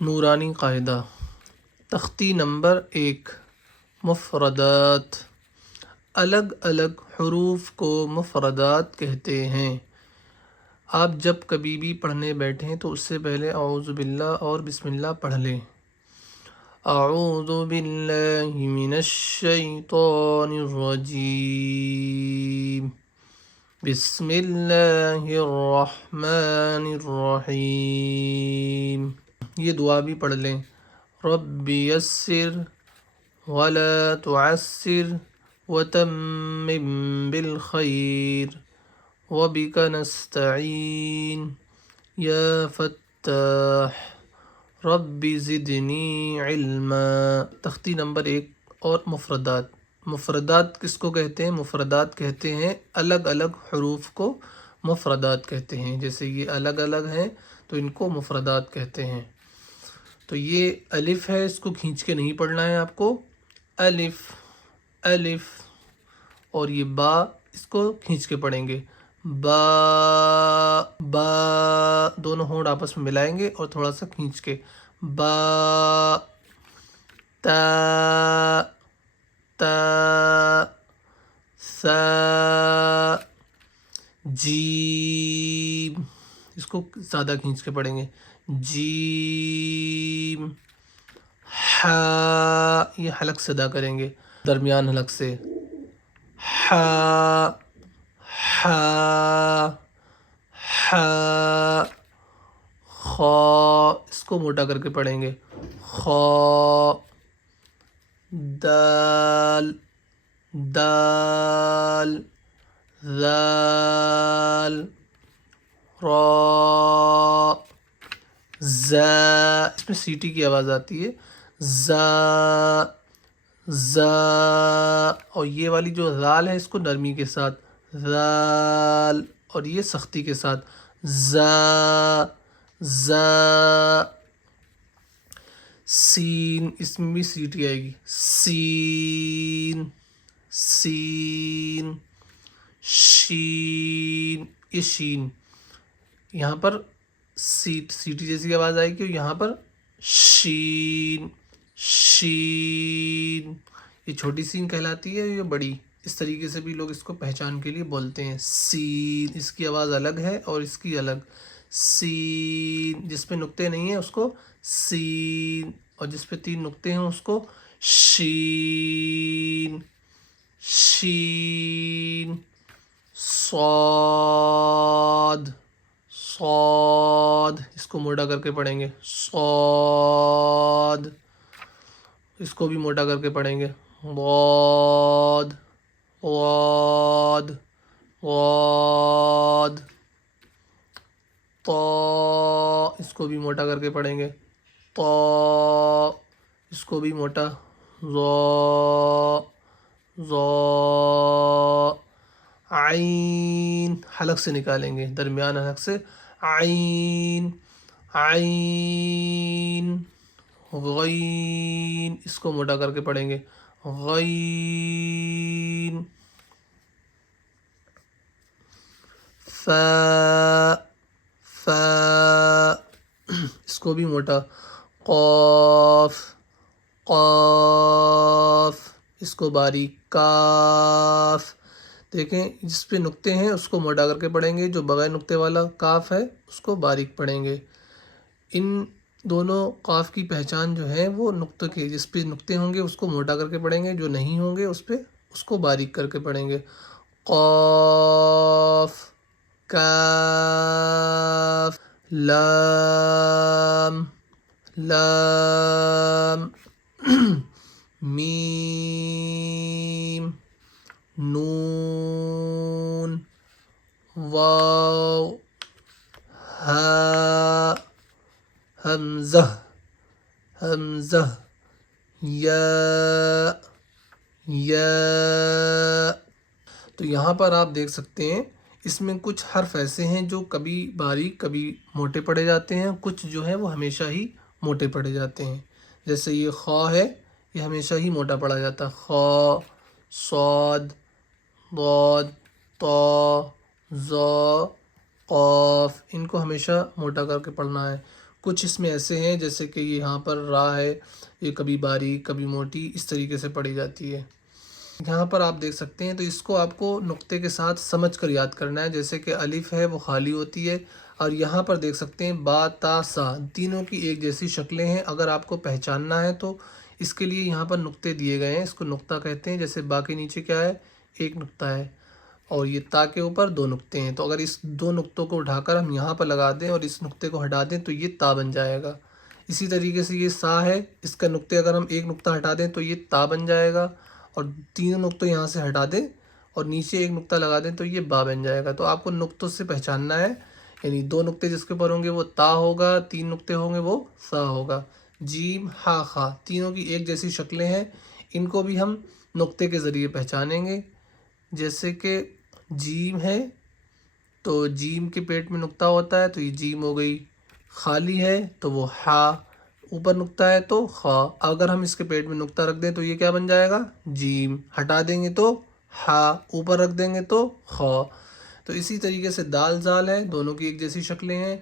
نورانی قاعدہ تختی نمبر 1 مفردات الگ الگ حروف کو مفردات کہتے ہیں۔ آپ جب کبھی بھی پڑھنے بیٹھیں تو اس سے پہلے اعوذ باللہ اور بسم اللہ پڑھ لیں۔ اعوذ باللہ من الشیطان الرجیم، بسم اللہ الرحمن الرحیم۔ یہ دعا بھی پڑھ لیں، رب یسر ولا تعسر وتمم بالخیر وبک نستعین یا فتاح رب زدنی علما۔ تختی نمبر 1 اور مفردات۔ مفردات کس کو کہتے ہیں؟ مفردات کہتے ہیں الگ الگ حروف کو مفردات کہتے ہیں۔ جیسے یہ الگ الگ ہیں تو ان کو مفردات کہتے ہیں۔ تو یہ الف ہے، اس کو کھینچ کے نہیں پڑھنا ہے آپ کو، الف الف، اور یہ با اس کو کھینچ کے پڑھیں گے، با با، دونوں ہونٹ آپس میں ملائیں گے اور تھوڑا سا کھینچ کے، با تا تا سا جیم، اس کو زیادہ کھینچ کے پڑھیں گے، جیم ہا، یہ حلق سے ادا کریں گے درمیان حلق سے، ہا ہا ہا، خا، اس کو موٹا کر کے پڑھیں گے، خا، دال دال، ذال، را، زا، اس میں سیٹی کی آواز آتی ہے، زا زا، اور یہ والی جو ذال ہے اس کو نرمی کے ساتھ، ذال، اور یہ سختی کے ساتھ، زا زا، سین، اس میں بھی سیٹی آئے گی، سین سین، شین، یہ شین، یہاں پر سیٹی جیسی آواز آئے گی، اور یہاں پر شین شین، یہ چھوٹی سین کہلاتی ہے، یہ بڑی، اس طریقے سے بھی لوگ اس کو پہچان کے لیے بولتے ہیں، سین، اس کی آواز الگ ہے اور اس کی الگ، سین، جس پہ نقطے نہیں ہیں اس کو سین، اور جس پہ 3 نقطے ہیں اس کو شین شین، صاد صاد، اس کو موٹا کر کے پڑھیں گے، صاد، اس کو بھی موٹا کر کے پڑھیں گے، ضاد ضاد ضاد، طا، اس کو بھی موٹا کر کے پڑھیں گے، طا، اس کو بھی موٹا، ظا ظا، عین، حلق سے نکالیں گے درمیان حلق سے، عین عین، غین، اس کو موٹا کر کے پڑھیں گے، غین، فا فا، اس کو بھی موٹا، قاف قاف، اس کو باریک، کاف، دیکھیں جس پہ نقطے ہیں اس کو موٹا کر کے پڑھیں گے، جو بغیر نقطے والا کاف ہے اس کو باریک پڑھیں گے۔ ان دونوں قاف کی پہچان جو ہے وہ نقطے کے، جس پہ نقطے ہوں گے اس کو موٹا کر کے پڑھیں گے، جو نہیں ہوں گے اس پہ اس کو باریک کر کے پڑھیں گے، قاف کاف، لام لام، میم، نون، واو، ہا، حمزہ حمزہ، یا یا۔ تو یہاں پر آپ دیکھ سکتے ہیں اس میں کچھ حرف ایسے ہیں جو کبھی باریک کبھی موٹے پڑے جاتے ہیں، کچھ جو ہیں وہ ہمیشہ ہی موٹے پڑے جاتے ہیں۔ جیسے یہ خا ہے، یہ ہمیشہ ہی موٹا پڑا جاتا ہے، خا، صاد، ضاد، طا، ظا، قاف، ان کو ہمیشہ موٹا کر کے پڑھنا ہے۔ کچھ اس میں ایسے ہیں جیسے کہ یہ یہاں پر را ہے، یہ کبھی باریک کبھی موٹی اس طریقے سے پڑھی جاتی ہے۔ یہاں پر آپ دیکھ سکتے ہیں، تو اس کو آپ کو نقطے کے ساتھ سمجھ کر یاد کرنا ہے۔ جیسے کہ الف ہے وہ خالی ہوتی ہے، اور یہاں پر دیکھ سکتے ہیں با تا سا، تینوں کی ایک جیسی شکلیں ہیں۔ اگر آپ کو پہچاننا ہے تو اس کے لیے یہاں پر نقطے دیے گئے ہیں، اس کو نقطہ کہتے ہیں۔ جیسے با کے نیچے کیا ہے، ایک نقطہ ہے، اور یہ تا کے اوپر دو نقطے ہیں۔ تو اگر اس دو نقطوں کو اٹھا کر ہم یہاں پر لگا دیں اور اس نقطے کو ہٹا دیں تو یہ تا بن جائے گا۔ اسی طریقے سے یہ سا ہے، اس کا نقطے اگر ہم ایک نقطہ ہٹا دیں تو یہ تا بن جائے گا، اور تینوں نقطوں یہاں سے ہٹا دیں اور نیچے ایک نقطہ لگا دیں تو یہ با بن جائے گا۔ تو آپ کو نقطوں سے پہچاننا ہے، یعنی دو نقطے جس کے اوپر ہوں گے وہ تا ہوگا، تین نقطے ہوں گے وہ سا ہوگا۔ جیم ہا خا، تینوں کی ایک جیسی شکلیں ہیں، ان کو بھی ہم نقطے کے ذریعے پہچانیں گے۔ جیسے کہ جیم ہے تو جیم کے پیٹ میں نقطہ ہوتا ہے تو یہ جیم ہو گئی، خالی ہے تو وہ ہا، اوپر نقطہ ہے تو خا۔ اگر ہم اس کے پیٹ میں نقطہ رکھ دیں تو یہ کیا بن جائے گا، جیم، ہٹا دیں گے تو ہا، اوپر رکھ دیں گے تو خا۔ تو اسی طریقے سے دال زال ہے، دونوں کی ایک جیسی شکلیں ہیں۔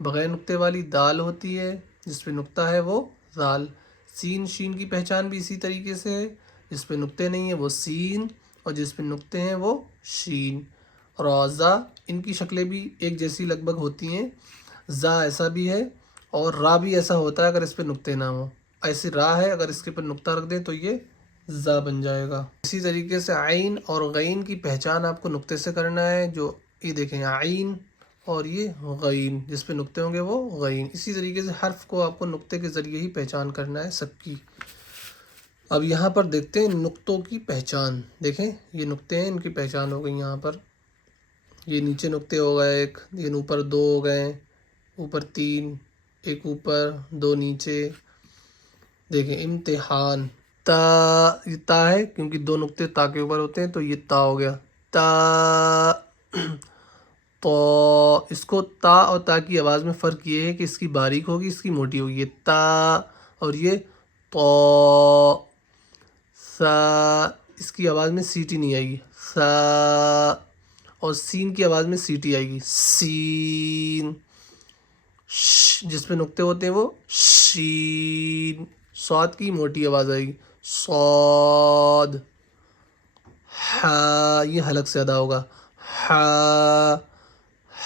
بغیر نقطے والی دال ہوتی ہے، جس پہ نقطہ ہے وہ زال۔ سین شین کی پہچان بھی اسی طریقے سے ہے، جس پہ نقطے نہیں ہیں وہ سین، اور جس پہ نقطے ہیں وہ شین۔ روزہ، ان کی شکلیں بھی ایک جیسی لگ بھگ ہوتی ہیں۔ زا ایسا بھی ہے، اور را بھی ایسا ہوتا ہے اگر اس پہ نقطے نہ ہوں۔ ایسی را ہے، اگر اس کے اوپر نقطہ رکھ دیں تو یہ زا بن جائے گا۔ اسی طریقے سے عین اور غین کی پہچان آپ کو نقطے سے کرنا ہے۔ جو یہ دیکھیں عین اور یہ غین، جس پہ نقطے ہوں گے وہ غین۔ اسی طریقے سے حرف کو آپ کو نقطے کے ذریعے ہی پہچان کرنا ہے سب کی۔ اب یہاں پر دیکھتے ہیں نقطوں کی پہچان۔ دیکھیں یہ نقطے ہیں، ان کی پہچان ہو گئی یہاں پر۔ یہ نیچے نقطے ہو گئے ایک، یہ اوپر دو ہو گئے، اوپر تین، ایک اوپر دو نیچے۔ دیکھیں امتحان، تا، یہ تا ہے کیونکہ دو نقطے تا کے اوپر ہوتے ہیں تو یہ تا ہو گیا، تا۔ تو اس کو تا اور تا کی آواز میں فرق یہ ہے کہ اس کی باریک ہوگی، اس کی موٹی ہوگی۔ یہ تا اور یہ تو۔ سا، اس کی آواز میں سیٹی نہیں آئے گی، سا۔ اور سین کی آواز میں سیٹی آئے گی، سین۔ جس پہ نقطے ہوتے ہیں وہ شین۔ صاد کی موٹی آواز آئے گی، صاد۔ ہا، یہ حلق سے ادا ہوگا، ہا،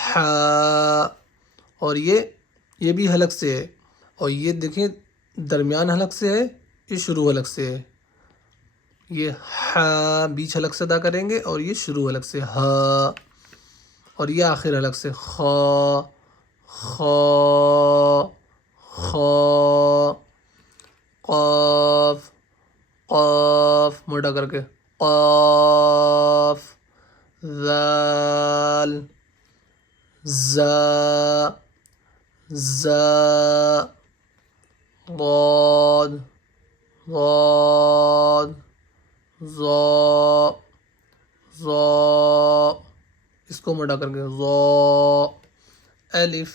ہا۔ اور یہ بھی حلق سے ہے، اور یہ دیکھیں درمیان حلق سے ہے، یہ شروع حلق سے ہے۔ یہ ہا بیچ حلق سے ادا کریں گے، اور یہ شروع حلق سے ہا، اور یہ آخر حلق سے خا، خا، خا۔ قاف، قاف موٹا کر کے، قاف۔ ذال، زا، زا۔ ضاد، ضاد، ضا، ضا۔ اس کو موٹا کر کے ضا۔ الف،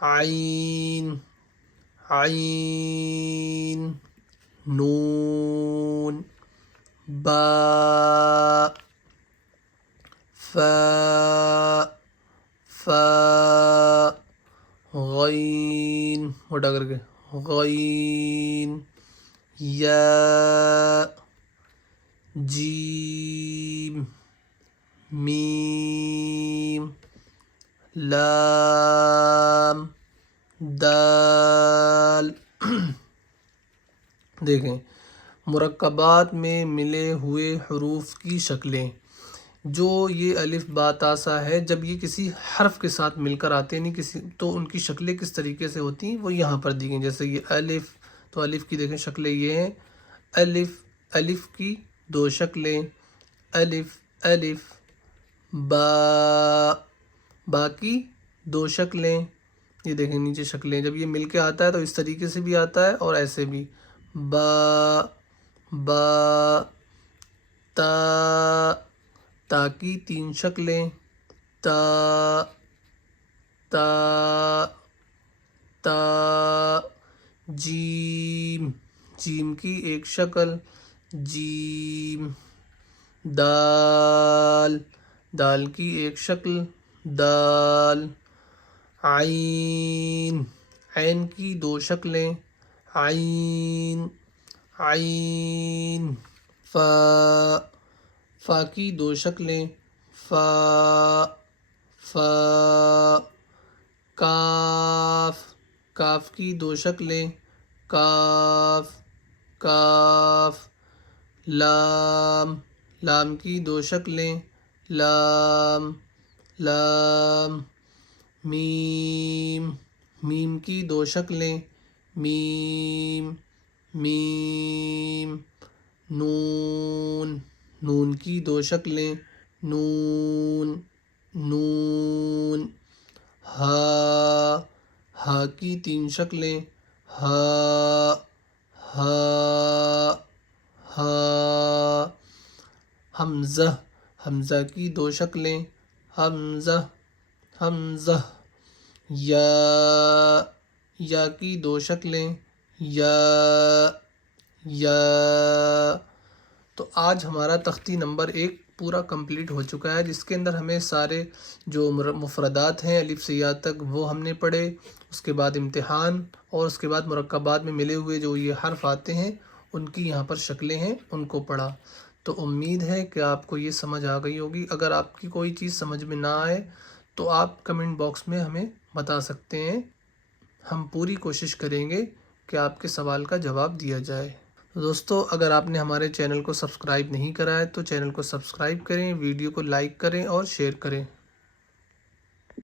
عین، عین۔ نون، با، فا، فا۔ غین موٹا کر کے، غین۔ یا، جیم، میم، لام، دال۔ دیکھیں مرکبات میں ملے ہوئے حروف کی شکلیں، جو یہ الف با تا سا ہے، جب یہ کسی حرف کے ساتھ مل کر آتے ہیں تو ان کی شکلیں کس طریقے سے ہوتی ہیں وہ یہاں پر دی گئی۔ جیسے یہ الف، تو الف کی دیکھیں شکلیں یہ ہیں، الف، الف کی دو شکلیں، الف، الف۔ با، با کی دو شکلیں، یہ دیکھیں نیچے شکلیں، جب یہ مل کے آتا ہے تو اس طریقے سے بھی آتا ہے اور ایسے بھی، با، با۔ تا، تا کی تین شکلیں، تا، تا، تا۔ جیم، جیم کی ایک شکل، جیم۔ دال، دال کی ایک شکل، دال۔ عین، عین کی دو شکلیں عین عین فا فا کی دو شکلیں فا فا کاف کاف کی دو شکلیں کاف کاف لام لام کی دو شکلیں لام لام میم میم کی دو شکلیں میم میم نون نون کی دو شکلیں نون نون ہا ہا کی تین شکلیں ہا ہا ہا حمزہ حمزہ کی دو شکلیں حمزہ حمزہ یا کی دو شکلیں یا تو آج ہمارا تختی نمبر 1 پورا کمپلیٹ ہو چکا ہے، جس کے اندر ہمیں سارے جو مفردات ہیں الف سے یا تک وہ ہم نے پڑھے، اس کے بعد امتحان، اور اس کے بعد مرکبات میں ملے ہوئے جو یہ حرف آتے ہیں ان کی یہاں پر شکلیں ہیں ان کو پڑھا۔ تو امید ہے کہ آپ کو یہ سمجھ آ گئی ہوگی۔ اگر آپ کی کوئی چیز سمجھ میں نہ آئے تو آپ کمنٹ باکس میں ہمیں بتا سکتے ہیں، ہم پوری کوشش کریں گے کہ آپ کے سوال کا جواب دیا جائے۔ دوستو، اگر آپ نے ہمارے چینل کو سبسکرائب نہیں کرا ہے تو چینل کو سبسکرائب کریں، ویڈیو کو لائک کریں اور شیئر کریں۔